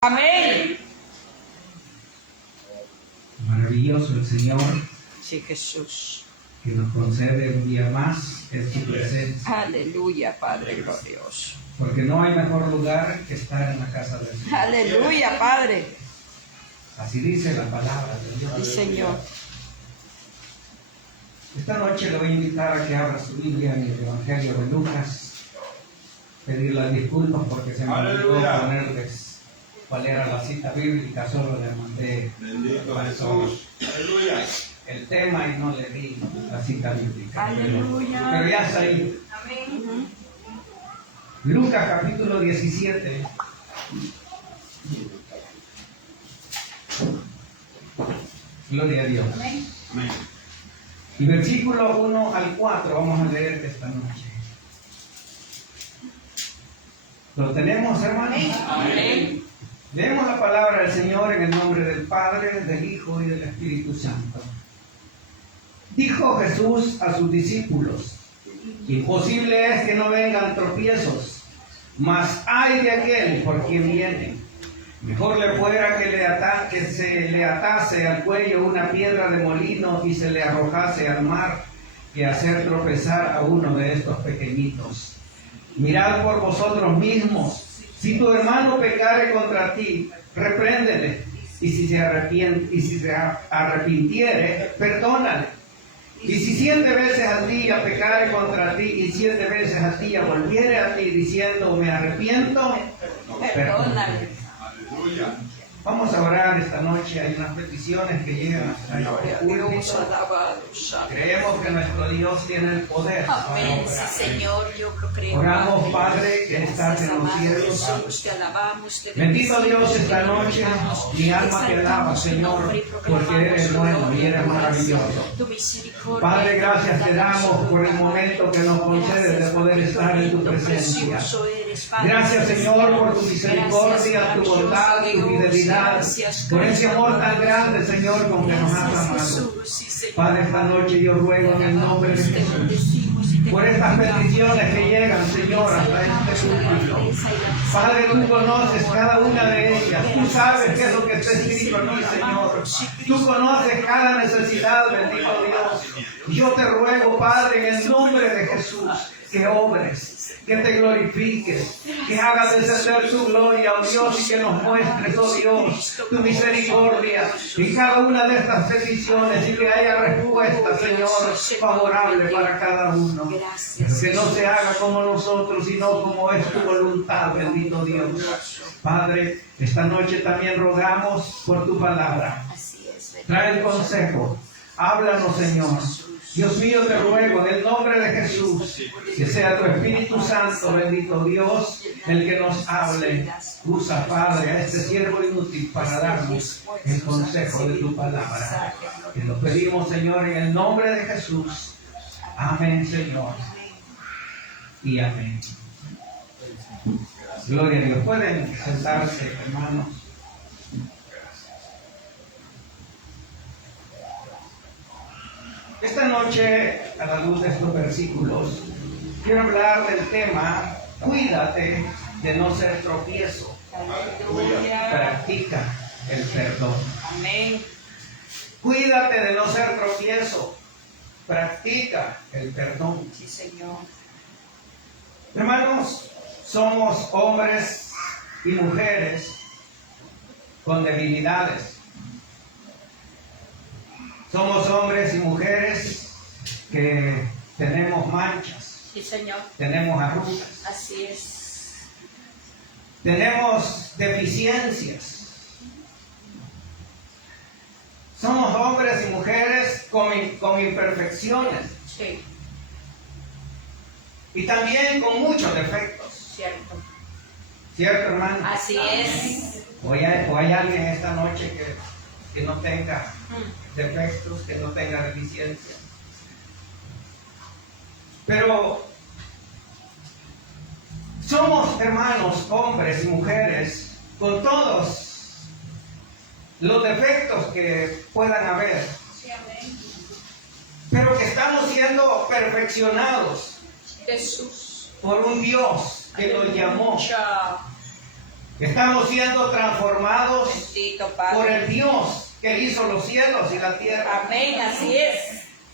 Amén. Maravilloso el Señor Sí, Jesús. que nos concede un día más en su presencia. Aleluya, Padre glorioso. Porque no hay mejor lugar que estar en la casa del Señor. Aleluya, Padre. Así dice la palabra de Dios. Sí, Señor. Esta noche le voy a invitar a que abra su Biblia en el Evangelio de Lucas. Pedirle disculpas porque se me olvidó ponerles cuál era la cita bíblica, solo le mandé el tema y no le di la cita bíblica. Aleluya. Pero ya está ahí. Amén. Lucas capítulo 17. Gloria a Dios. Amén. Y versículo 1 al 4 vamos a leer esta noche. ¿Lo tenemos, hermanos? Amén. Leemos la palabra del Señor en el nombre del Padre, del Hijo y del Espíritu Santo. Dijo Jesús a sus discípulos: imposible es que no vengan tropiezos, mas ay de aquel por quien vienen. Mejor le fuera que se le atase al cuello una piedra de molino y se le arrojase al mar, que hacer tropezar a uno de estos pequeñitos. Mirad por vosotros mismos. Si tu hermano pecare contra ti, repréndele, y si se arrepintiere, perdónale. Y si 7 veces al día pecare contra ti, y 7 veces al día volviere a ti diciendo me arrepiento, perdónale. Vamos a orar esta noche. Hay unas peticiones que llegan hasta el púlpito. Creemos que nuestro Dios tiene el poder. Amén, sí, Señor, yo lo creo. Oramos, Padre, que estás en los cielos. Bendito Dios, esta noche mi alma te alaba, Señor, porque eres bueno y eres maravilloso. Padre, gracias te damos por el momento que nos concedes de poder estar en tu presencia. Gracias, Señor, por tu misericordia, tu bondad, tu fidelidad, por ese amor tan grande, Señor, con que nos has amado. Padre, esta noche yo ruego en el nombre de Jesús por estas peticiones que llegan, Señor, hasta este púlpito. Padre, tú conoces cada una de ellas. Tú sabes qué es lo que está escrito aquí, Señor. Tú conoces cada necesidad, bendito Dios. Yo te ruego, Padre, en el nombre de Jesús, que obres, que te glorifiques, que hagas descender tu gloria, oh Dios, y que nos muestres, oh Dios, tu misericordia en cada una de estas peticiones y que haya respuesta, Señor, favorable para cada uno. Pero que no se haga como nosotros, sino como es tu voluntad, bendito Dios. Padre, esta noche también rogamos por tu palabra. Trae el consejo. Háblanos, Señor. Dios mío, te ruego en el nombre de Jesús que sea tu Espíritu Santo, bendito Dios, el que nos hable. Usa, Padre, a este siervo inútil para darnos el consejo de tu palabra. Te lo pedimos, Señor, en el nombre de Jesús. Amén, Señor. Y amén. Gloria a Dios. Pueden sentarse, hermanos. Esta noche, a la luz de estos versículos, quiero hablar del tema: cuídate de no ser tropiezo. Practica el perdón. Amén. Cuídate de no ser tropiezo. Practica el perdón. Sí, Señor. Hermanos, somos hombres y mujeres con debilidades. Somos hombres y mujeres que tenemos manchas. Sí, Señor. Tenemos arrugas. Así es. Tenemos deficiencias. Somos hombres y mujeres con imperfecciones. Sí, Y también con muchos defectos. cierto. ¿Cierto, hermano? Así es. O hay alguien esta noche que no tenga defectos, que no tenga deficiencias. Pero somos, hermanos, hombres y mujeres, con todos los defectos que puedan haber, Sí, amén. pero que estamos siendo perfeccionados Jesús. por un Dios que nos llamó Aleluya. Estamos siendo transformados Bendito por Padre. el Dios que hizo los cielos y la tierra. Amén, así es.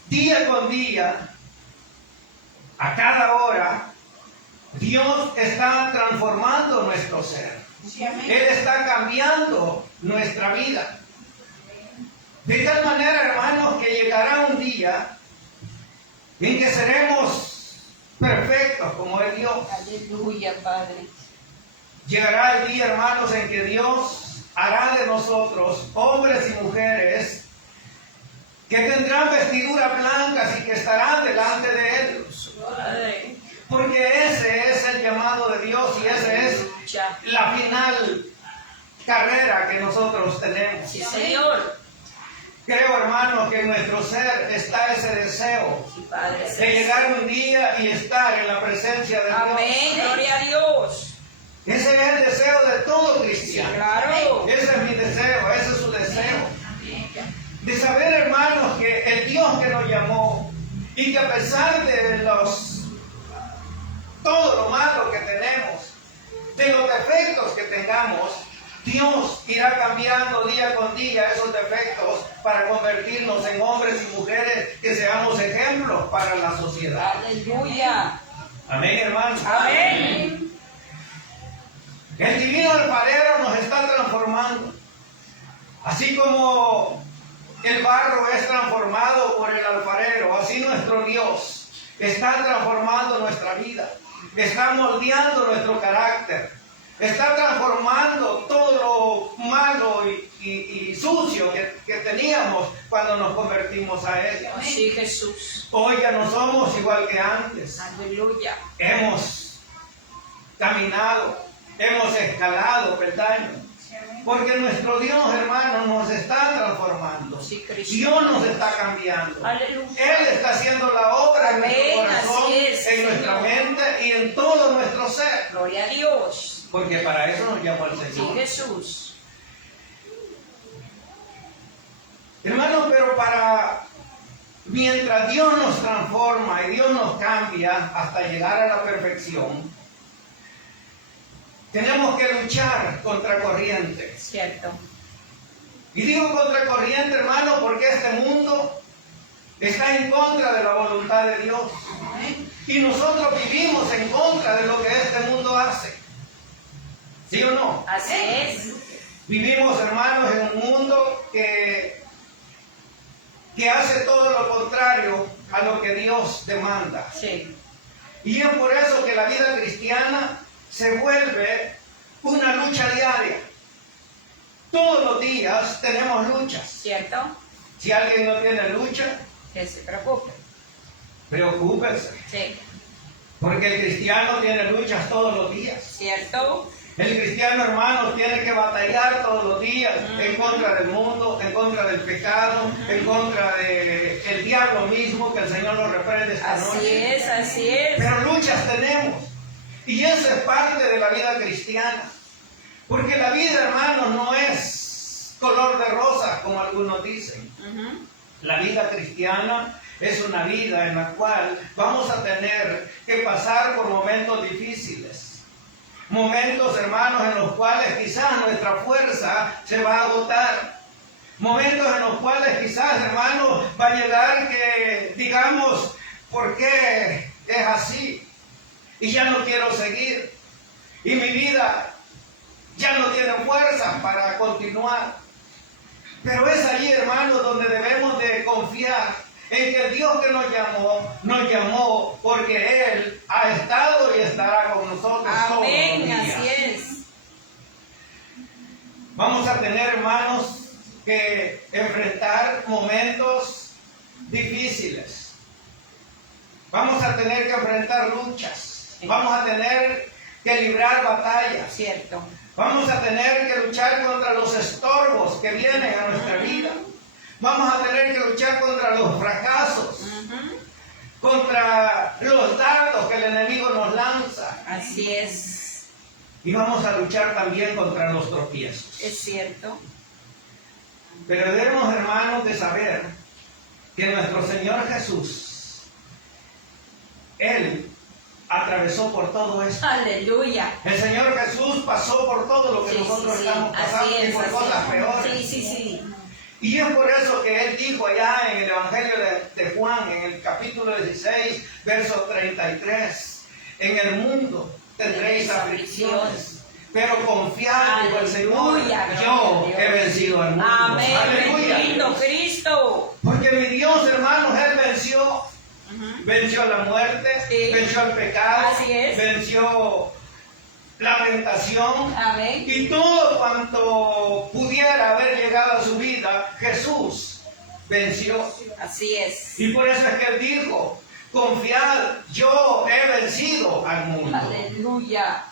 Día con día, a cada hora, Dios está transformando nuestro ser. Sí, amén. Él está cambiando nuestra vida. De tal manera, hermanos, que llegará un día en que seremos perfectos como es Dios. Aleluya, Padre. Llegará el día, hermanos, en que Dios hará de nosotros hombres y mujeres que tendrán vestiduras blancas y que estarán delante de Él. Padre. Porque ese es el llamado de Dios y ese es Aleluya. la final carrera que nosotros tenemos. Sí, Señor. Creo, hermanos, que en nuestro ser está ese deseo Sí, Padre. de llegar un día y estar en la presencia de Amén, Dios. gloria a Dios. Ese es el deseo de todo Sí, cristiano. claro. Ese es mi deseo, ese es su deseo. De saber, hermanos, que el Dios que nos llamó y que a pesar de todo lo malo que tenemos, de los defectos que tengamos, Dios irá cambiando día con día esos defectos para convertirnos en hombres y mujeres que seamos ejemplos para la sociedad. Aleluya. Amén, hermanos. Amén. El divino alfarero nos está transformando. Así como el barro es transformado por el alfarero, así nuestro Dios está transformando nuestra vida. Está moldeando nuestro carácter. Está transformando todo lo malo y sucio que teníamos cuando nos convertimos a Él. Sí, Jesús. Hoy ya no somos igual que antes. Aleluya. Hemos caminado, hemos escalado peldaños. Porque nuestro Dios, hermano, nos está transformando. Sí, Cristo. Dios nos está cambiando. Aleluya. Él está haciendo la obra en nuestro Amén, corazón, así es, en nuestra Señor. mente y en todo nuestro ser. Gloria a Dios. Porque para eso nos llamó el Sí, Señor. Jesús. Hermano, pero mientras Dios nos transforma y Dios nos cambia hasta llegar a la perfección, tenemos que luchar contra corriente. Cierto. Y digo contra corriente, hermano, porque este mundo está en contra de la voluntad de Dios. Y nosotros vivimos en contra de lo que este mundo hace. ¿Sí o no? Así es. Vivimos, hermanos, en un mundo que hace todo lo contrario a lo que Dios demanda. Sí. Y es por eso que la vida cristiana se vuelve una lucha diaria. Todos los días tenemos luchas. ¿Cierto? Si alguien no tiene lucha, Que se preocupe. preocúpese. Sí. Porque el cristiano tiene luchas todos los días. ¿Cierto? El cristiano, hermanos, tiene que batallar todos los días en contra del mundo, en contra del pecado, en contra del diablo mismo, que el Señor lo reprende esta Así noche. es, así es. Pero luchas tenemos. Y eso es parte de la vida cristiana. Porque la vida, hermanos, no es color de rosa, como algunos dicen. Ujú. La vida cristiana es una vida en la cual vamos a tener que pasar por momentos difíciles. Momentos, hermanos, en los cuales quizás nuestra fuerza se va a agotar. Momentos en los cuales quizás, hermanos, va a llegar que digamos, ¿por qué es así? Y ya no quiero seguir. Y mi vida ya no tiene fuerza para continuar. Pero es allí, hermanos, donde debemos de confiar en que el Dios que nos llamó porque Él ha estado y estará con nosotros todos los Amén, días. así es. Vamos a tener, hermanos, que enfrentar momentos difíciles. Vamos a tener que enfrentar luchas. Vamos a tener que librar batallas. Cierto. Vamos a tener que luchar contra los estorbos que vienen a nuestra vida. Vamos a tener que luchar contra los fracasos, Ujú. contra los dardos que el enemigo nos lanza. Así es. Y vamos a luchar también contra los tropiezos. Es cierto. Pero debemos, hermanos, de saber que nuestro Señor Jesús, Él atravesó por todo esto. Aleluya. El Señor Jesús pasó por todo lo que Sí, nosotros sí, estamos pasando y por cosas peores. Sí. Y es por eso que Él dijo allá en el Evangelio de Juan, en el capítulo 16, verso 33, en el mundo tendréis aflicciones, pero confiad, dijo el Señor, yo he vencido al mundo. Amén. Aleluya. Bendito Cristo. Porque mi Dios, hermanos, Él venció la muerte, Sí. venció el pecado, Así es. venció la tentación. Amén. Y todo cuanto pudiera haber llegado a su vida, Jesús venció. Así es. Y por eso es que Él dijo, confiad, yo he vencido al mundo. Aleluya.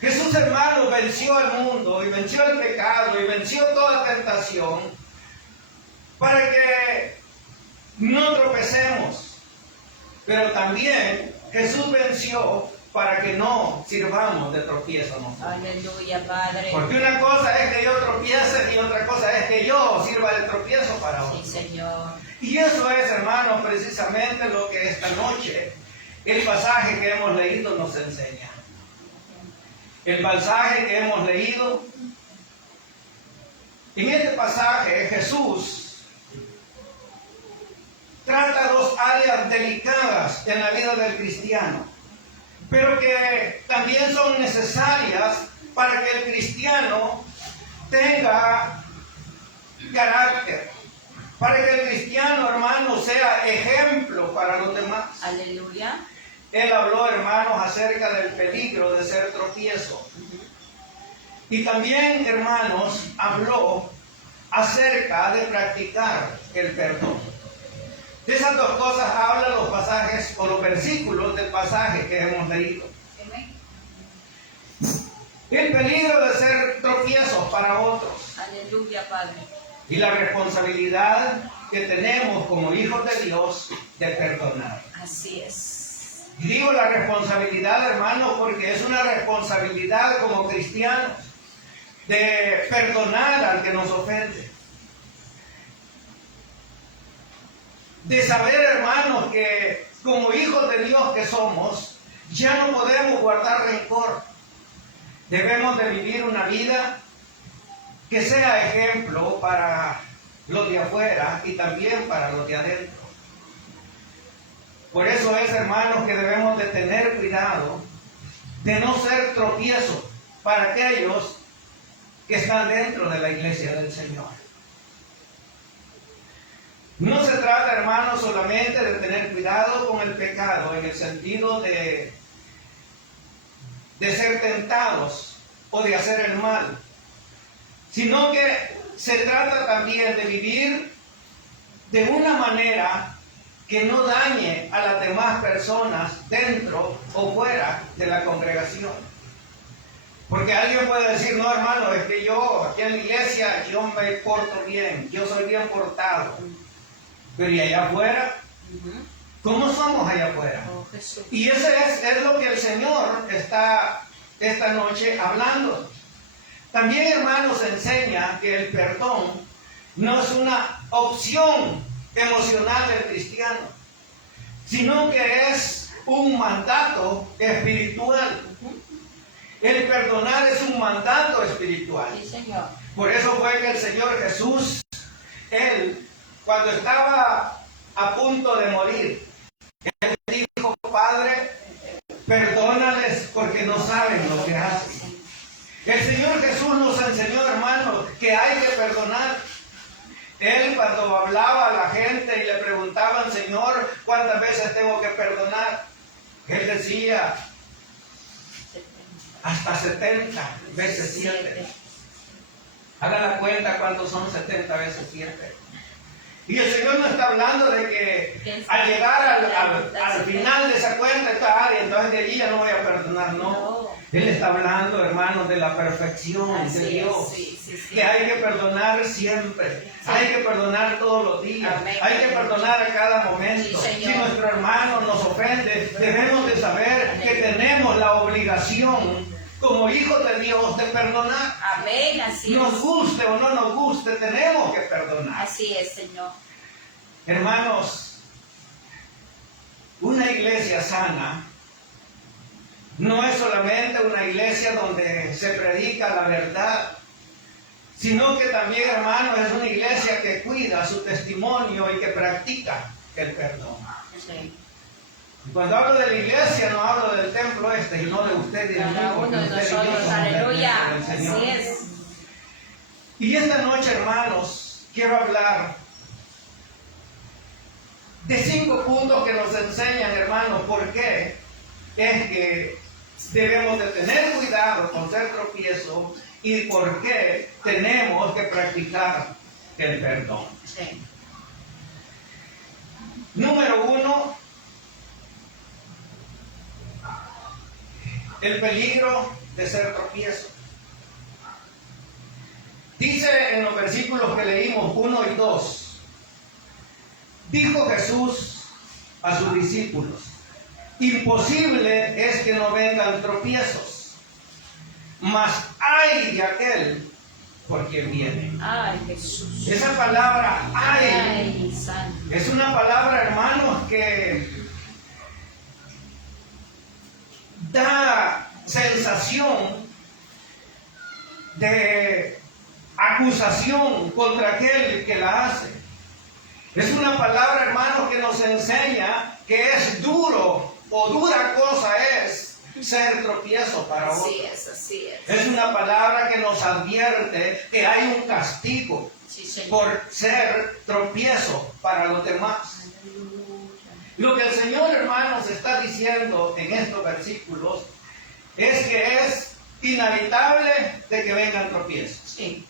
Jesús, hermano, venció al mundo y venció el pecado y venció toda tentación para que no tropecemos. Pero también Jesús venció para que no sirvamos de tropiezo nosotros. Aleluya, Padre. Porque una cosa es que yo tropiece y otra cosa es que yo sirva de tropiezo para Sí, otros. Señor. Y eso es, hermano, precisamente lo que esta noche el pasaje que hemos leído nos enseña. El pasaje que hemos leído, en este pasaje Jesús trata dos áreas delicadas en la vida del cristiano, pero que también son necesarias para que el cristiano tenga carácter, para que el cristiano, hermano, sea ejemplo para los demás. Aleluya. Él habló, hermanos, acerca del peligro de ser tropiezo. Y también, hermanos, habló acerca de practicar el perdón. De esas dos cosas hablan los pasajes o los versículos del pasaje que hemos leído. El peligro de ser tropiezos para otros. Aleluya, Padre. Y la responsabilidad que tenemos como hijos de Dios de perdonar. Así es. Y digo la responsabilidad, hermano, porque es una responsabilidad como cristianos de perdonar al que nos ofende. De saber, hermanos, que como hijos de Dios que somos, ya no podemos guardar rencor. Debemos de vivir una vida que sea ejemplo para los de afuera y también para los de adentro. Por eso es, hermanos, que debemos de tener cuidado de no ser tropiezo para aquellos que están dentro de la iglesia del Señor. No se trata, hermanos, solamente de tener cuidado con el pecado en el sentido de ser tentados o de hacer el mal, sino que se trata también de vivir de una manera que no dañe a las demás personas dentro o fuera de la congregación. Porque alguien puede decir, no, hermano, es que yo aquí en la iglesia yo me porto bien, yo soy bien portado. Pero ¿y allá afuera? ¿Cómo somos allá afuera? Oh, Jesús. Y eso es lo que el Señor está esta noche hablando. También, hermanos, enseña que el perdón no es una opción emocional del cristiano, sino que es un mandato espiritual. El perdonar es un mandato espiritual. Sí, Señor. Por eso fue que el Señor Jesús, Él, cuando estaba a punto de morir, Él dijo, Padre, perdónales porque no saben lo que hacen. El Señor Jesús nos enseñó, hermanos, que hay que perdonar. Él cuando hablaba a la gente y le preguntaban, Señor, ¿cuántas veces tengo que perdonar? Él decía, hasta 70 veces 7. Haga la cuenta cuántos son 70 veces 7. Y el Señor no está hablando de que al llegar al final de esa cuenta, esta área, entonces de allí ya no voy a perdonar, no. Él está hablando, hermanos, de la perfección de Dios. Que hay que perdonar siempre. Hay que perdonar todos los días. Amén. Hay que perdonar a cada momento. Sí, si nuestro hermano nos ofende, debemos de saber que tenemos la obligación como hijos de Dios de perdonar. Amén, así Nos es. guste o no nos guste, tenemos que perdonar. Así es, Señor. Hermanos, una iglesia sana no es solamente una iglesia donde se predica la verdad, sino que también, hermanos, es una iglesia que cuida su testimonio y que practica el perdón. Sí. Cuando hablo de la iglesia, no hablo del templo sino de usted y de mí, Cada porque uno de usted y yo nosotros, somos aleluya. del Señor. Así es. Y esta noche, hermanos, quiero hablar de 5 puntos que nos enseñan, hermanos, por qué es que debemos de tener cuidado con ser tropiezo y por qué tenemos que practicar el perdón. Sí. Número 1, el peligro de ser tropiezo. Dice en los versículos que leímos 1 y 2, dijo Jesús a sus discípulos: imposible es que no vengan tropiezos, mas ay de aquel por quien viene. Ay, Jesús. Esa palabra ay Ay, santo. es una palabra, hermanos, que da sensación de acusación contra aquel que la hace. Es una palabra, hermanos, que nos enseña que es duro o dura cosa es ser tropiezo para otros. Así es, así es. Es una palabra que nos advierte que hay un castigo Sí, Señor. por ser tropiezo para los demás. Lo que el Señor, hermanos, está diciendo en estos versículos es que es inevitable de que vengan tropiezos. Sí.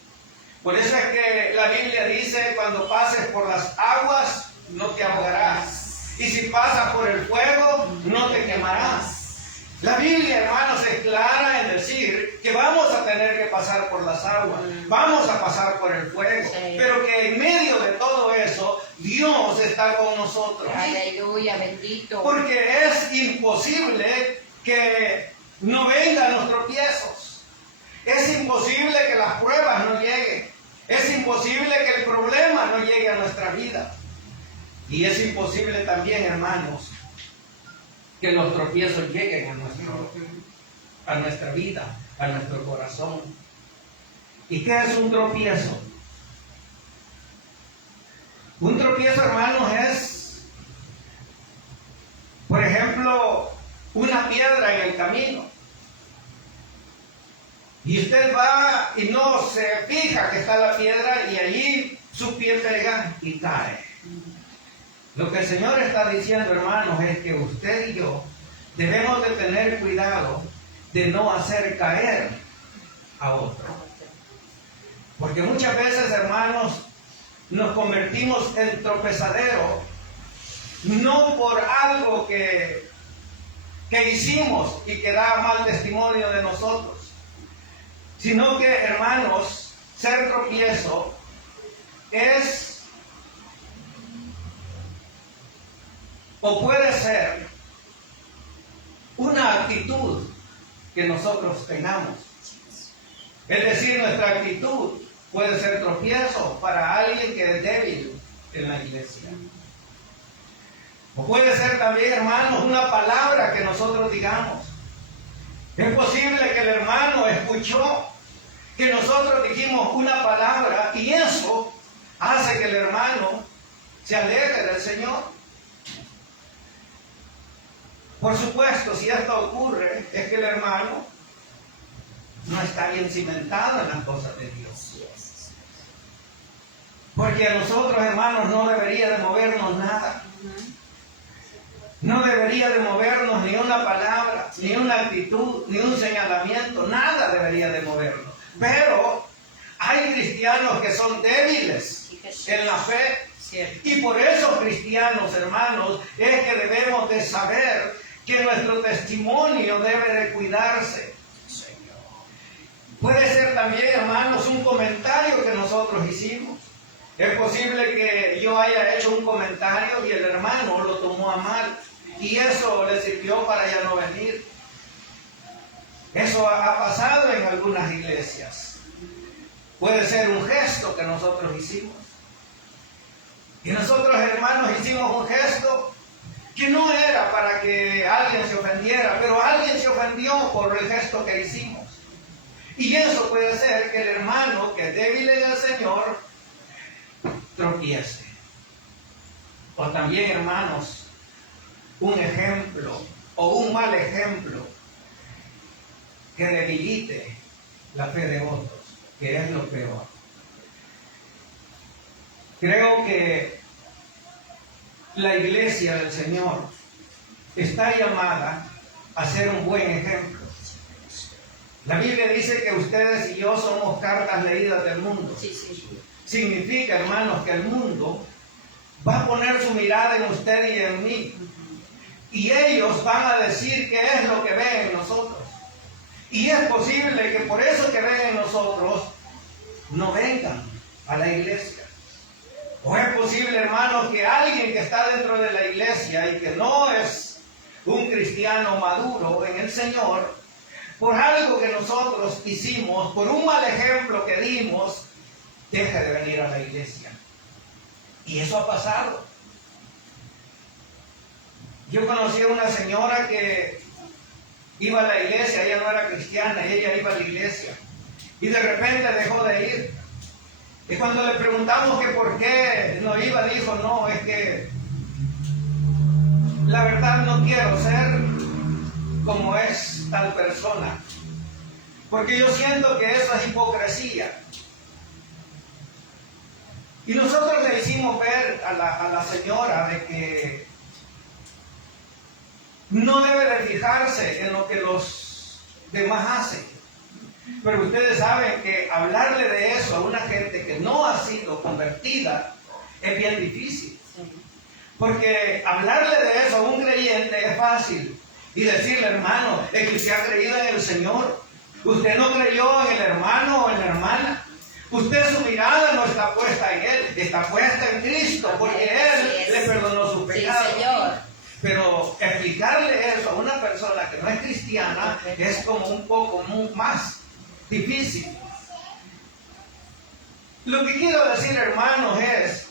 Por eso es que la Biblia dice: cuando pases por las aguas, no te ahogarás. Y si pasas por el fuego, no te quemarás. La Biblia, hermanos, es clara en decir que vamos a tener que pasar por las aguas, vamos a pasar por el fuego, Sí. pero que en medio de todo eso, Dios está con nosotros. Aleluya, bendito. Porque es imposible que no vengan los tropiezos. Es imposible que las pruebas no lleguen. Es imposible que el problema no llegue a nuestra vida. Y es imposible también, hermanos, que los tropiezos lleguen a nuestra vida, a nuestro corazón. ¿Y qué es un tropiezo? Un tropiezo, hermanos, es, por ejemplo, una piedra en el camino. Y usted va y no se fija que está la piedra y allí su pie pega y cae. Lo que el Señor está diciendo, hermanos, es que usted y yo debemos de tener cuidado de no hacer caer a otro. Porque muchas veces, hermanos, nos convertimos en tropezadero, no por algo que hicimos y que da mal testimonio de nosotros, sino que, hermanos, ser tropiezo es o puede ser una actitud que nosotros tengamos. Es decir, nuestra actitud puede ser tropiezo para alguien que es débil en la iglesia. O puede ser también, hermanos, una palabra que nosotros digamos. Es posible que el hermano escuchó que nosotros dijimos una palabra y eso hace que el hermano se aleje del Señor. Por supuesto, si esto ocurre, es que el hermano no está bien cimentado en las cosas de Dios. Porque a nosotros, hermanos, no debería de movernos nada. No debería de movernos ni una palabra, ni una actitud, ni un señalamiento. Nada debería de movernos. Pero hay cristianos que son débiles en la fe. Y por esos cristianos, hermanos, es que debemos de saber que nuestro testimonio debe de cuidarse. Puede ser también, hermanos, un comentario que nosotros hicimos. Es posible que yo haya hecho un comentario y el hermano lo tomó a mal y eso le sirvió para ya no venir. Eso ha pasado en algunas iglesias. Puede ser un gesto que nosotros hicimos. Y nosotros, hermanos, hicimos un gesto que no era para que alguien se ofendiera, pero alguien se ofendió por el gesto que hicimos. Y eso puede ser que el hermano que es débil en el Señor tropiece. O también, hermanos, un ejemplo o un mal ejemplo que debilite la fe de otros, que es lo peor. Creo que la iglesia del Señor está llamada a ser un buen ejemplo. La Biblia dice que ustedes y yo somos cartas leídas del mundo. Significa, hermanos, que el mundo va a poner su mirada en usted y en mí. Y ellos van a decir qué es lo que ven en nosotros. Y es posible que por eso que ven en nosotros no vengan a la iglesia. O es posible, hermanos, que alguien que está dentro de la iglesia y que no es un cristiano maduro en el Señor, por algo que nosotros hicimos, por un mal ejemplo que dimos, deje de venir a la iglesia. Y eso ha pasado. Yo conocí a una señora que iba a la iglesia, ella no era cristiana, ella iba a la iglesia. Y de repente dejó de ir. Y cuando le preguntamos que por qué no iba, dijo, no, es que la verdad no quiero ser como es tal persona. Porque yo siento que eso es hipocresía. Y nosotros le hicimos ver a la señora de que no debe de fijarse en lo que los demás hacen. Pero ustedes saben que hablarle de eso a una gente que no ha sido convertida es bien difícil. Porque hablarle de eso a un creyente es fácil. Y decirle, hermano, es que usted ha creído en el Señor. Usted no creyó en el hermano o en la hermana. Usted, su mirada no está puesta en Él, está puesta en Cristo, porque Él le perdonó sus pecados. Sí, Señor. Pero explicarle eso a una persona que no es cristiana es como un poco más difícil. Lo que quiero decir, hermanos, es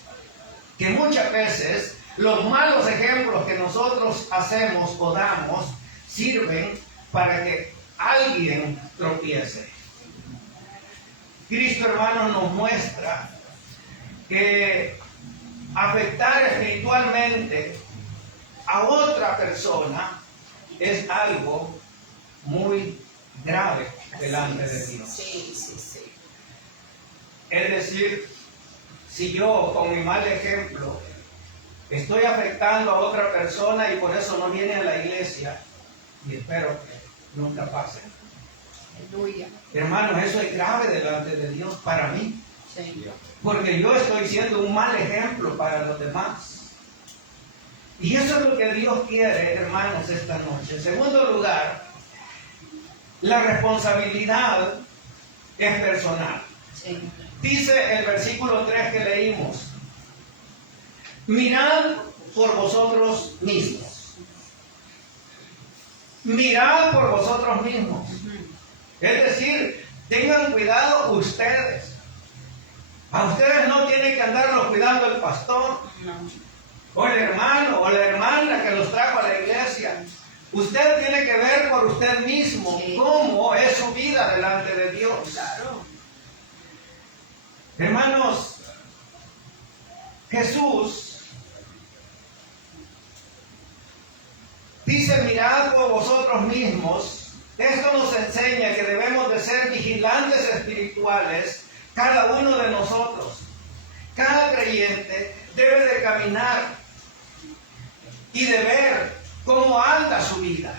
que muchas veces los malos ejemplos que nosotros hacemos o damos sirven para que alguien tropiece. Cristo, hermanos, nos muestra que afectar espiritualmente a otra persona es algo muy grave delante de Dios. Sí. Es decir, si yo con mi mal ejemplo estoy afectando a otra persona y por eso no viene a la iglesia, y espero que nunca pase. Aleluya. Hermanos, eso es grave delante de Dios para mí. Sí. Porque yo estoy siendo un mal ejemplo para los demás. Y eso es lo que Dios quiere, hermanos, esta noche. En segundo lugar, la responsabilidad es personal. Sí. Dice el versículo 3 que leímos: mirad por vosotros mismos. Mirad por vosotros mismos. Es decir, tengan cuidado ustedes. A ustedes no tiene que andarlos cuidando el pastor, o el hermano, o la hermana que los trajo a la iglesia. Usted tiene que ver por usted mismo cómo es su vida delante de Dios. Claro. Hermanos, Jesús dice: mirad por vosotros mismos. Esto nos enseña que debemos de ser vigilantes espirituales, cada uno de nosotros. Cada creyente debe de caminar y de ver cómo anda su vida.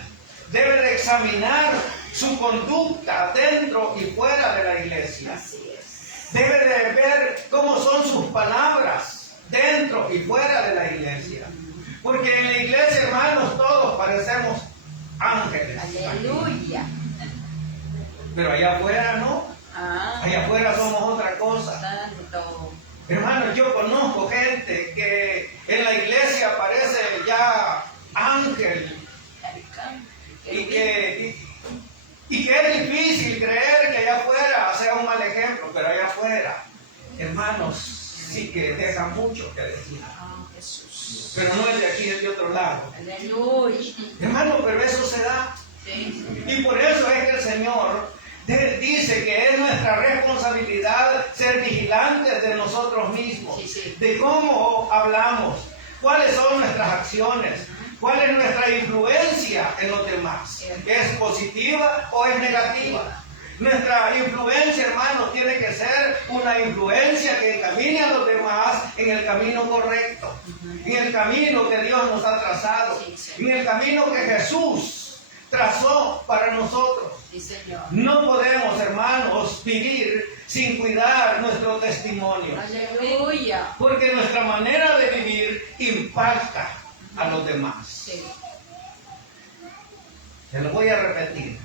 Debe de examinar su conducta dentro y fuera de la iglesia. Así es. Debe de ver cómo son sus palabras dentro y fuera de la iglesia. Porque en la iglesia, hermanos, todos parecemos ángeles. Aleluya. Pero allá afuera no. Allá afuera somos otra cosa. Santo. Hermanos, yo conozco gente que en la iglesia parece ya ángel. Y que es difícil creer que allá afuera sea un mal ejemplo, pero allá afuera, hermanos, sí que deja mucho que decir. Jesús. Pero no es de aquí, es de otro lado. Aleluya. Hermano, pero eso se da. Sí. Y por eso es que el Señor dice que es nuestra responsabilidad ser vigilantes de nosotros mismos, Sí, sí. de cómo hablamos, cuáles son nuestras acciones, cuál es nuestra influencia en los demás. ¿Es positiva o es negativa? Nuestra influencia, hermanos, tiene que ser una influencia que encamine a los demás en el camino correcto, en el camino que Dios nos ha trazado, en el camino que Jesús trazó para nosotros. Sí, Señor. No podemos, hermanos, vivir sin cuidar nuestro testimonio, Aleluya. porque nuestra manera de vivir impacta a los demás. Sí. Se lo voy a repetir.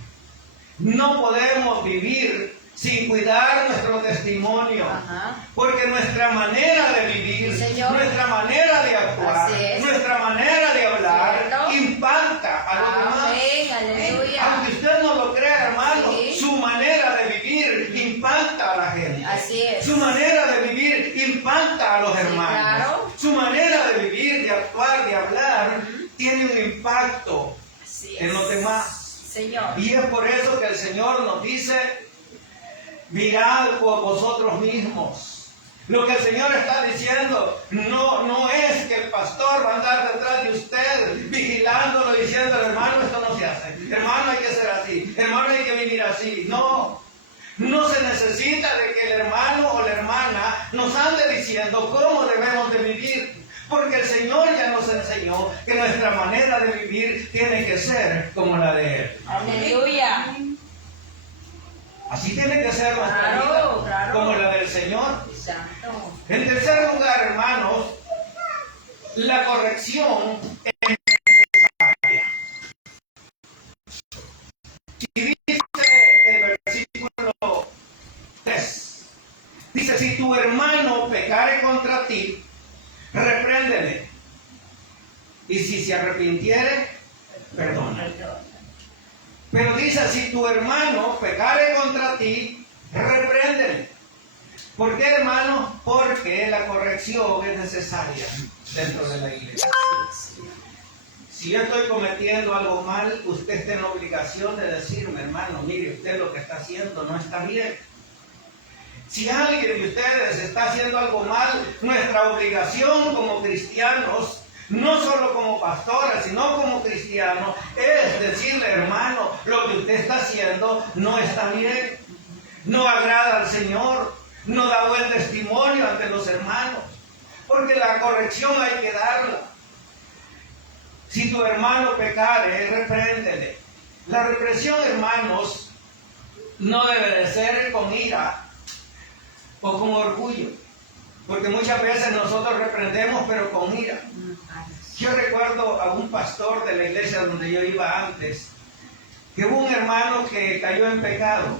No podemos vivir sin cuidar nuestro testimonio, Ajá. porque nuestra manera de vivir, Sí, Señor. nuestra manera de actuar, Así es. nuestra manera de hablar ¿Cierto? impacta a los demás. Amén. Aleluya. Aunque usted no lo crea, hermano, Sí. su manera de vivir impacta a la gente. Así es. Su manera de vivir impacta a los Sí, hermanos. claro. Su manera de vivir, de actuar, de hablar, tiene un impacto Así en los demás. Señor. Y es por eso que el Señor nos dice, mirad por vosotros mismos. Lo que el Señor está diciendo no es que el pastor va a andar detrás de usted, vigilándolo, diciéndole, hermano, esto no se hace. Hermano, hay que ser así. Hermano, hay que vivir así. No. No se necesita de que el hermano o la hermana nos ande diciendo cómo debemos de vivir. Porque el Señor ya nos enseñó que nuestra manera de vivir tiene que ser como la de Él. Aleluya. Así tiene que ser nuestra Claro, vida, claro. como la del Señor. Santo. En tercer lugar, hermanos, la corrección es necesaria. Y dice el versículo 3, dice, si tu hermano pecare contra ti, repréndele, y si se arrepintiere, perdona. Pero dice, si tu hermano pecare contra ti, repréndele. ¿Por qué, hermano? Porque la corrección es necesaria dentro de la iglesia. Si yo estoy cometiendo algo mal, usted está en la obligación de decirme, hermano, mire, usted lo que está haciendo no está bien. Si alguien de ustedes está haciendo algo mal, nuestra obligación como cristianos, no solo como pastores, sino como cristianos, es decirle, hermano, lo que usted está haciendo no está bien, no agrada al Señor, no da buen testimonio ante los hermanos, porque la corrección hay que darla. Si tu hermano pecare, repréndele. La represión, hermanos, no debe de ser con ira o con orgullo, porque muchas veces nosotros reprendemos pero con ira. Yo recuerdo a un pastor de la iglesia donde yo iba antes, que hubo un hermano que cayó en pecado,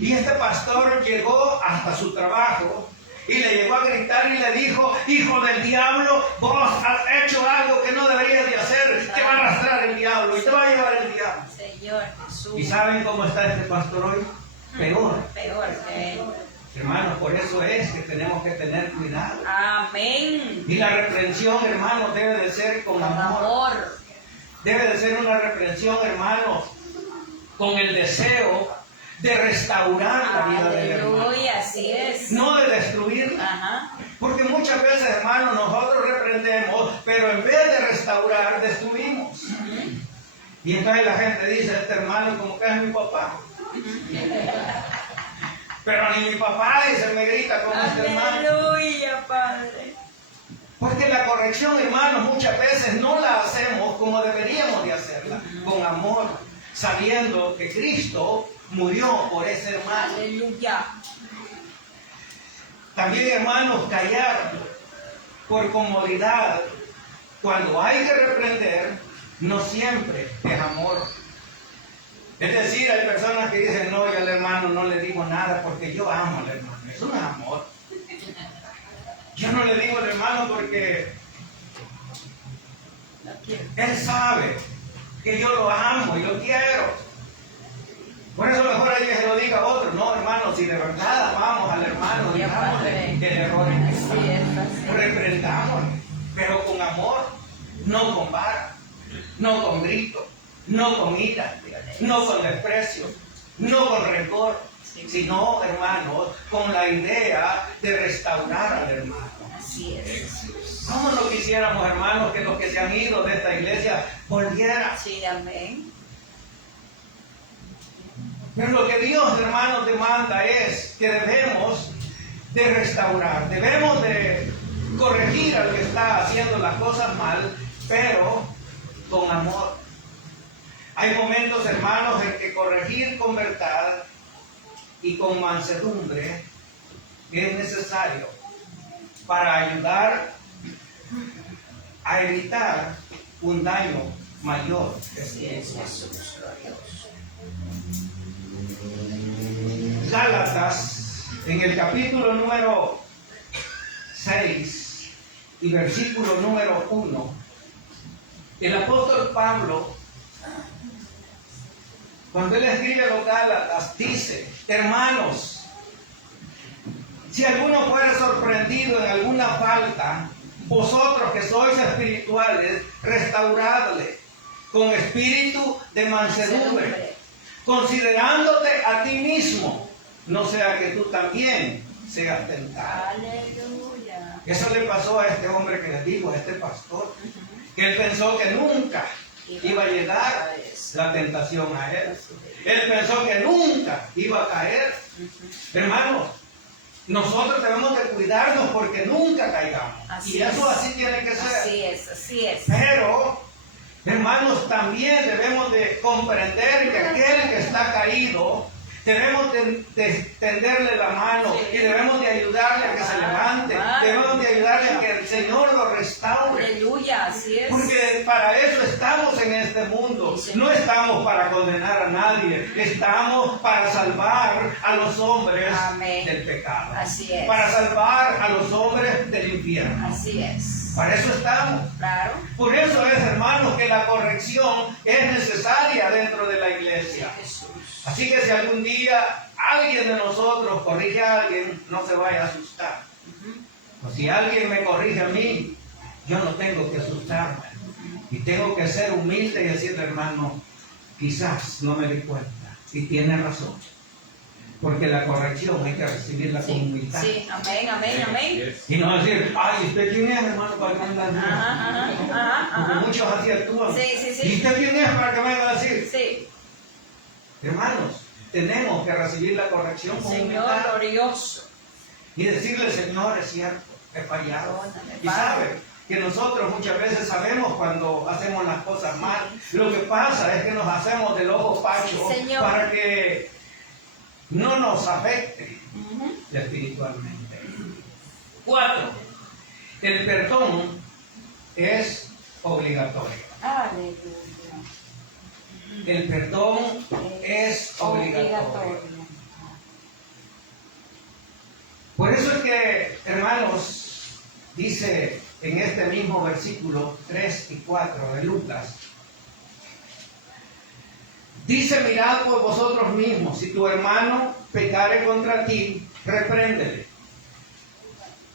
y este pastor llegó hasta su trabajo y le llegó a gritar y le dijo, hijo del diablo, vos has hecho algo que no deberías de hacer, te va a arrastrar el diablo y te va a llevar el diablo. Señor Jesús. ¿Y saben cómo está este pastor hoy? Peor. Peor. Hermanos, por eso es que tenemos que tener cuidado. Amén. Y la reprensión, hermanos, debe de ser con amor. Debe de ser una reprensión, hermanos, con el deseo de restaurar la vida del hermano. Aleluya, así es. No de destruirla. Ajá. Porque muchas veces, hermanos, nosotros reprendemos, pero en vez de restaurar, destruimos. Y entonces la gente dice, este hermano como que es mi papá. Pero ni mi papá dice, me grita como este hermano. Aleluya, Padre. Porque la corrección, hermanos, muchas veces no la hacemos como deberíamos de hacerla, con amor, sabiendo que Cristo murió por ese hermano. Aleluya. También, hermanos, callar por comodidad, cuando hay que reprender, no siempre es amor. Es decir, hay personas que dicen, no, yo al hermano no le digo nada porque yo amo al hermano. Eso no es amor. Yo no le digo al hermano porque él sabe que yo lo amo y lo quiero. Por eso mejor hay que se lo diga a otro. No, hermano, si de verdad amamos al hermano, digamos el error en que está. Reprendámosle. amor, no con vara, no con grito, no con ira, no con desprecio, no con rencor, sino, hermanos, con la idea de restaurar al hermano. Así es. ¿Cómo no quisiéramos, hermanos, que los que se han ido de esta iglesia volvieran? Sí, amén. Pero lo que Dios, hermanos, demanda es que debemos de restaurar, debemos de corregir al que está haciendo las cosas mal, pero con amor. Hay momentos, hermanos, en que corregir con verdad y con mansedumbre es necesario para ayudar a evitar un daño mayor. Así es, Jesús, glorioso. Gálatas, en el capítulo número 6 y versículo número 1, el apóstol Pablo, cuando él escribe a los Gálatas, dice: hermanos, si alguno fuera sorprendido en alguna falta, vosotros que sois espirituales, restauradle con espíritu de mansedumbre, considerándote a ti mismo, no sea que tú también seas tentado. Aleluya. Eso le pasó a este hombre que les digo, a este pastor, que él pensó que nunca iba a llegar la tentación a él. Él pensó que nunca iba a caer. Hermanos, nosotros debemos de cuidarnos porque nunca caigamos. Así Y eso es. así tiene que ser. Así es, así es. Pero, hermanos, también debemos de comprender que aquel que está caído, debemos de tenderle la mano y debemos de ayudarle a que se levante. Debemos de ayudarle a que el Señor lo restaure. Aleluya, así es. Porque para eso estamos en este mundo. No estamos para condenar a nadie. Estamos para salvar a los hombres Amén. del pecado. Así es. Para salvar a los hombres del infierno. Así es. Para eso estamos. Claro. Por eso es, hermanos, que la corrección es necesaria dentro de la iglesia. Jesús. Así que si algún día alguien de nosotros corrige a alguien, no se vaya a asustar. O si alguien me corrige a mí, yo no tengo que asustarme. Y tengo que ser humilde y decirle: hermano, quizás no me di cuenta. Y tiene razón. Porque la corrección hay que recibirla con humildad. Sí, amén, amén, amén. Y no decir: ay, ¿usted quién es, hermano, para que me venga a decir? Ajá. Porque muchos así actúan. Sí. ¿Y usted quién es para que me venga a decir? Sí. Hermanos, tenemos que recibir la corrección con Señor humildad. glorioso. Y decirle: Señor, es cierto, he fallado. Perdóname, Y Padre. sabe que nosotros muchas veces sabemos cuando hacemos las cosas mal. Lo que pasa es que nos hacemos del ojo pacho Sí, Señor. para que no nos afecte Ujú. espiritualmente. 4. El perdón es obligatorio. Aleluya. El perdón es obligatorio. Por eso es que, hermanos, dice en este mismo versículo 3 y 4 de Lucas, dice: mirad por vosotros mismos, si tu hermano pecare contra ti, repréndele.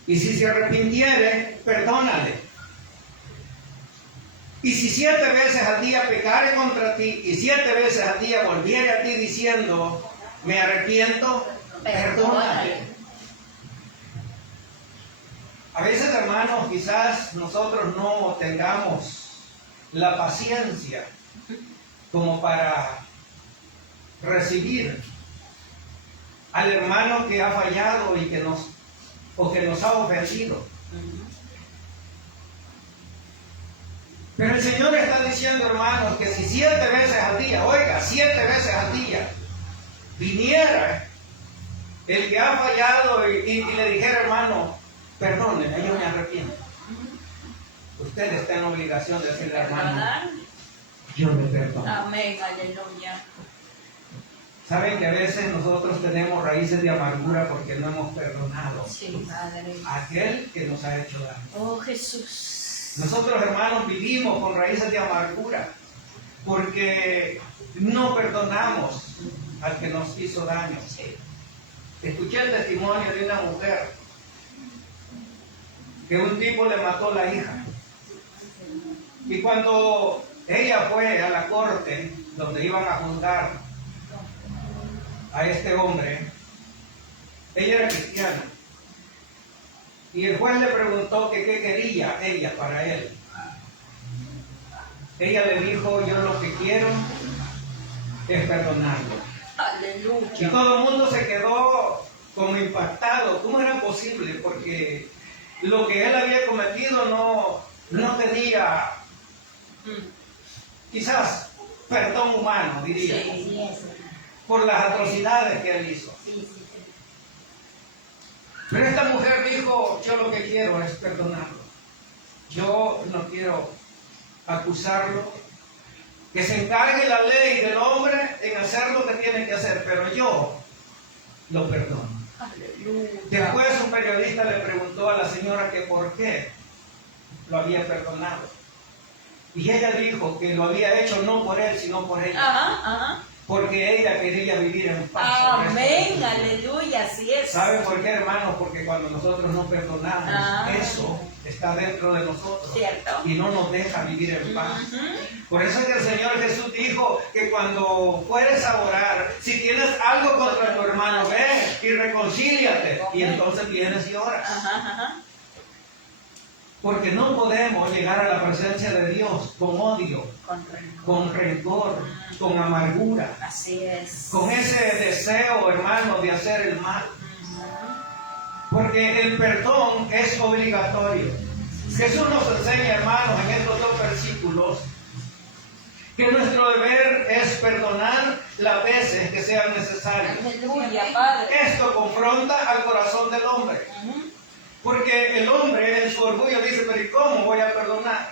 Y si se arrepintiere, perdónale. Y si 7 veces al día pecare contra ti, y 7 veces al día volviere a ti diciendo: me arrepiento, perdónale. A veces, hermanos, quizás nosotros no tengamos la paciencia como para recibir al hermano que ha fallado y que nos ha ofendido. Pero el Señor está diciendo, hermanos, que si 7 veces al día, oiga, 7 veces al día, viniera el que ha fallado y le dijera: hermano, perdóneme, yo me arrepiento. Usted está en obligación de decirle: hermano, yo me perdono. Amén, aleluya. Saben que a veces nosotros tenemos raíces de amargura porque no hemos perdonado Sí, Padre. a aquel que nos ha hecho daño. Oh, Jesús. Nosotros, hermanos, vivimos con raíces de amargura porque no perdonamos al que nos hizo daño. Escuché el testimonio de una mujer que un tipo le mató la hija Y cuando ella fue a la corte donde iban a juzgar a este hombre, ella era cristiana. Y el juez le preguntó que qué quería ella para él. Ella le dijo, yo lo que quiero es perdonarlo. Y Aleluya. todo el mundo se quedó como impactado. ¿Cómo era posible? Porque lo que él había cometido no tenía, quizás, perdón humano, diría, Sí. por las atrocidades que él hizo. Pero esta mujer dijo, yo lo que quiero es perdonarlo. Yo no quiero acusarlo. Que se encargue la ley del hombre en hacer lo que tiene que hacer, pero yo lo perdono. Aleluya. Después un periodista le preguntó a la señora que por qué lo había perdonado. Y ella dijo que lo había hecho no por él, sino por ella. Ajá. Porque ella quería vivir en paz. sobre Amén, esta aleluya, así es. ¿Saben por qué, hermanos? Porque cuando nosotros no perdonamos, eso está dentro de nosotros. Cierto. Y no nos deja vivir en paz. Ujú. Por eso es que el Señor Jesús dijo que cuando fueres a orar, si tienes algo contra tu hermano, ve y reconcíliate. Y entonces vienes y oras. Ajá. Porque no podemos llegar a la presencia de Dios con odio, con rencor, con amargura, Así es. con ese deseo, hermano, de hacer el mal. Porque el perdón es obligatorio. Jesús nos enseña, hermanos, en estos dos versículos, que nuestro deber es perdonar las veces que sean necesarias. Aleluya, Padre. Esto confronta al corazón del hombre. Porque el hombre en su orgullo dice, pero ¿y cómo voy a perdonar?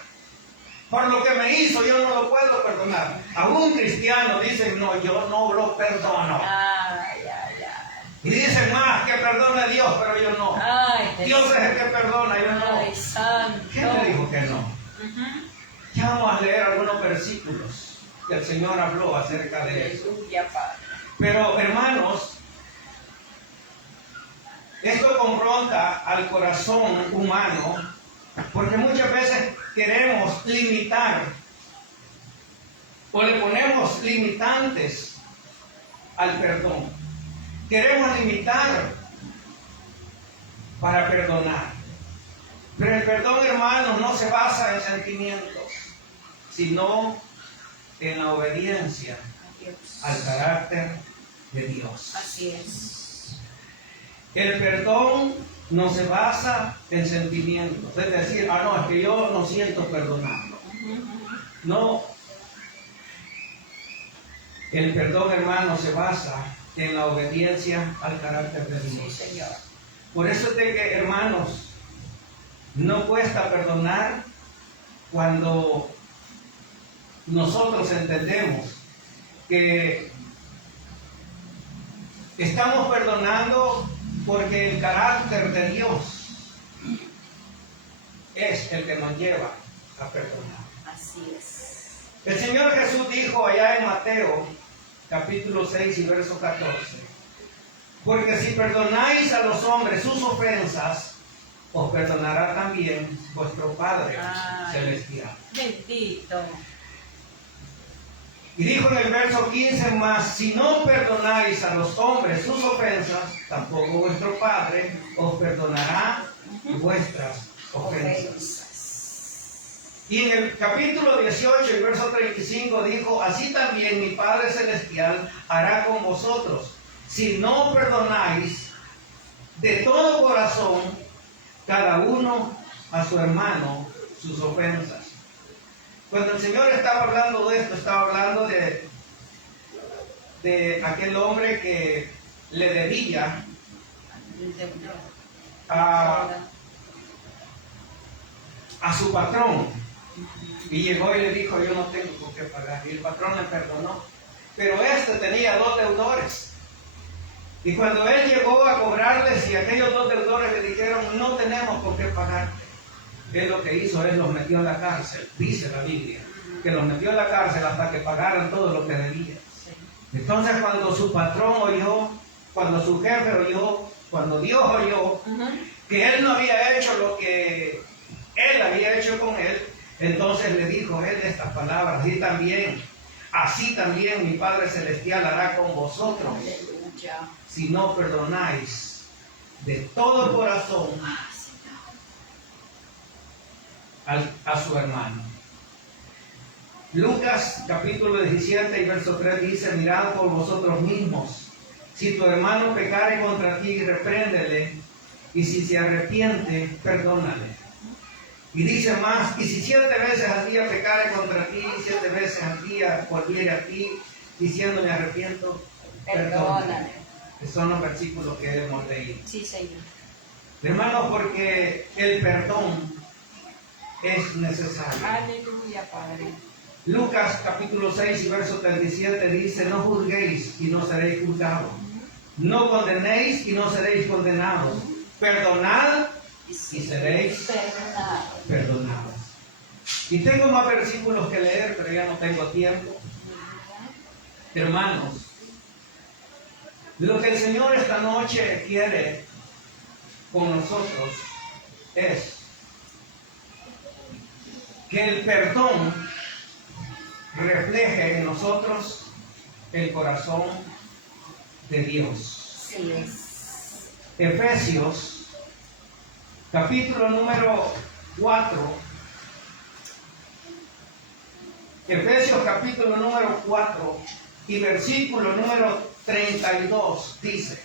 Por lo que me hizo yo no lo puedo perdonar. Aún cristianos dicen, no, yo no lo perdono. Ay. Y dicen más que perdone Dios, pero yo no. Ay, Dios es el que perdona, yo no. Ay, santo. ¿Quién me dijo que no? Ujú. Ya vamos a leer algunos versículos que el Señor habló acerca de eso. Aleluya, Padre. Pero hermanos, esto confronta al corazón humano porque muchas veces queremos limitar o le ponemos limitantes al perdón. Queremos limitar para perdonar. Pero el perdón, hermanos, no se basa en sentimientos, sino en la obediencia al carácter de Dios. Así es. El perdón no se basa en sentimientos. Es decir, no, es que yo no siento perdonarlo. No. El perdón, hermano, se basa en la obediencia al carácter de Dios. Sí, Señor. Por eso es de que, hermanos, no cuesta perdonar cuando nosotros entendemos que estamos perdonando porque el carácter de Dios es el que nos lleva a perdonar. Así es. El Señor Jesús dijo allá en Mateo, capítulo 6 y verso 14, porque si perdonáis a los hombres sus ofensas, os perdonará también vuestro Padre Celestial. Bendito. Y dijo en el verso 15 más, si no perdonáis a los hombres sus ofensas, tampoco vuestro Padre os perdonará vuestras ofensas. Y en el capítulo 18 y verso 35 dijo, así también mi Padre Celestial hará con vosotros, si no perdonáis de todo corazón cada uno a su hermano sus ofensas. Cuando el Señor estaba hablando de esto, estaba hablando de aquel hombre que le debía a su patrón. Y llegó y le dijo, yo no tengo por qué pagar. Y el patrón le perdonó. Pero este tenía 2 deudores. Y cuando él llegó a cobrarles y aquellos 2 deudores le dijeron, no tenemos por qué pagar, él lo que hizo es los metió en la cárcel. Dice la Biblia, que los metió en la cárcel hasta que pagaran todo lo que debían. Entonces cuando su patrón oyó, cuando su jefe oyó, cuando Dios oyó, que él no había hecho lo que él había hecho con él, Entonces le dijo él estas palabras, así también mi Padre Celestial hará con vosotros, Aleluya. si no perdonáis de todo corazón a su hermano. Lucas capítulo 17 y verso 3 dice, mirad por vosotros mismos, si tu hermano pecare contra ti, repréndele, y si se arrepiente, perdónale. Y dice más, y si 7 veces al día pecare contra ti, 7 veces al día volviere a ti, diciendo me arrepiento, perdónale. Esos son los versículos que hemos leído. Sí, Señor. Hermanos, porque el perdón es necesario. Aleluya, Padre. Lucas capítulo 6 y verso 37 dice, no juzguéis y no seréis juzgados. No condenéis y no seréis condenados. Perdonad y seréis perdonados. Y tengo más versículos que leer, pero ya no tengo tiempo. Hermanos, lo que el Señor esta noche quiere con nosotros es que el perdón refleje en nosotros el corazón de Dios. Sí es. Efesios capítulo número 4. Efesios capítulo número 4 y versículo número 32 dice,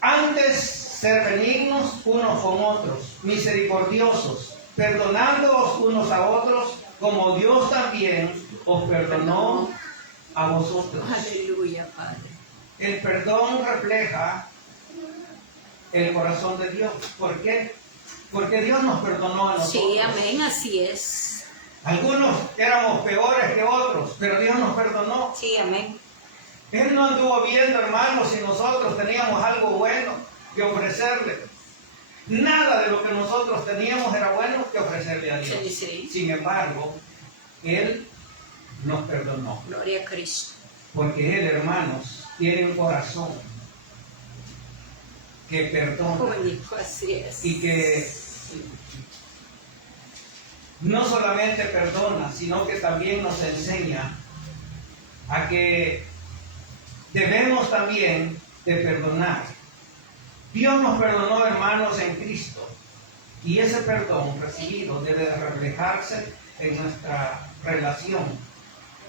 antes ser benignos unos con otros, misericordiosos, perdonándoos unos a otros, como Dios también os perdonó a vosotros. Aleluya, Padre. El perdón refleja el corazón de Dios. ¿Por qué? Porque Dios nos perdonó a nosotros. Sí, amén, así es. Algunos éramos peores que otros, pero Dios nos perdonó. Sí, amén. Él no anduvo viendo, hermanos, si nosotros teníamos algo bueno que ofrecerle. Nada de lo que nosotros teníamos era bueno que ofrecerle a Dios. Sí, sí. Sin embargo, Él nos perdonó. Gloria a Cristo. Porque Él, hermanos, tiene un corazón que perdona. Único, así es. Y que no solamente perdona, sino que también nos enseña a que debemos también de perdonar. Dios nos perdonó, hermanos, en Cristo. Y ese perdón recibido debe de reflejarse en nuestra relación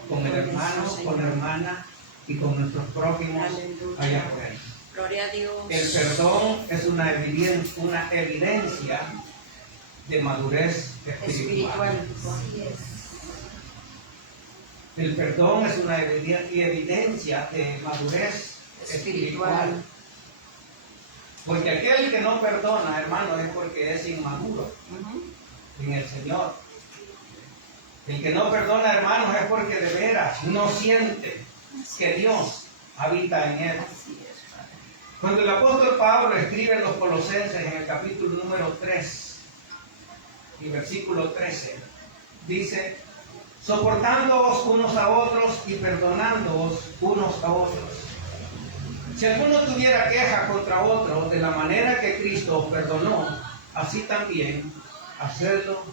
con el hermano, con la hermana y con nuestros prójimos allá afuera. Gloria a Dios. El perdón es una evidencia de madurez espiritual. Así es. El perdón es una evidencia de madurez espiritual. Porque aquel que no perdona, hermano, es porque es inmaduro en el Señor. El que no perdona, hermanos, es porque de veras no siente que Dios habita en él. Así es, Padre. Cuando el apóstol Pablo escribe en los Colosenses en el capítulo número 3 y versículo 13, dice, soportándoos unos a otros y perdonándoos unos a otros. Si alguno tuviera queja contra otro, de la manera que Cristo os perdonó, así también hacedlo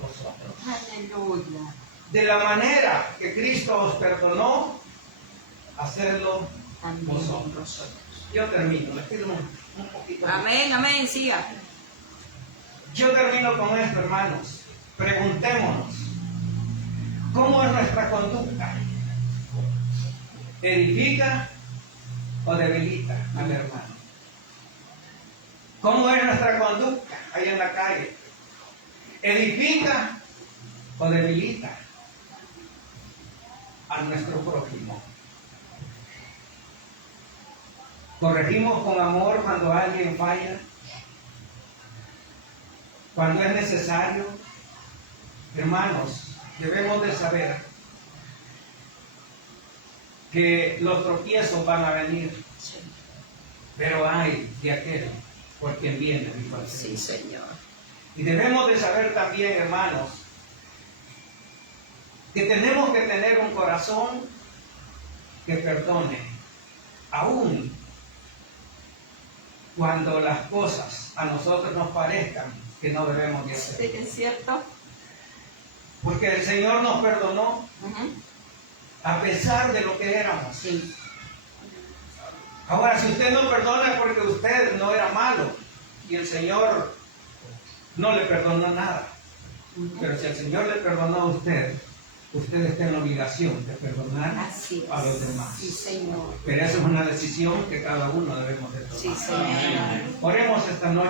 vosotros. Aleluya. De la manera que Cristo os perdonó, hacedlo También vosotros. Yo termino, les pido un poquito. Amén, amén, siga. Yo termino con esto, hermanos. Preguntémonos, ¿cómo es nuestra conducta? ¿Edifica o debilita al hermano? ¿Cómo es nuestra conducta ahí en la calle? ¿Edifica o debilita a nuestro prójimo? ¿Corregimos con amor cuando alguien falla? Cuando es necesario. Hermanos, debemos de saber que los tropiezos van a venir, Sí, pero hay de aquel por quien viene, dijo el sí, Señor. Señor. Y debemos de saber también, hermanos, que tenemos que tener un corazón que perdone, aún cuando las cosas a nosotros nos parezcan que no debemos de hacer. Sí, es cierto. Porque el Señor nos perdonó a pesar de lo que éramos. Sí. Ahora, si usted no perdona es porque usted no era malo y el Señor no le perdonó nada. Pero si el Señor le perdonó a usted, usted está en la obligación de perdonar Así es. a los demás. Sí, Señor. Pero eso es una decisión que cada uno debemos de tomar. Sí, Señor. Oremos esta noche.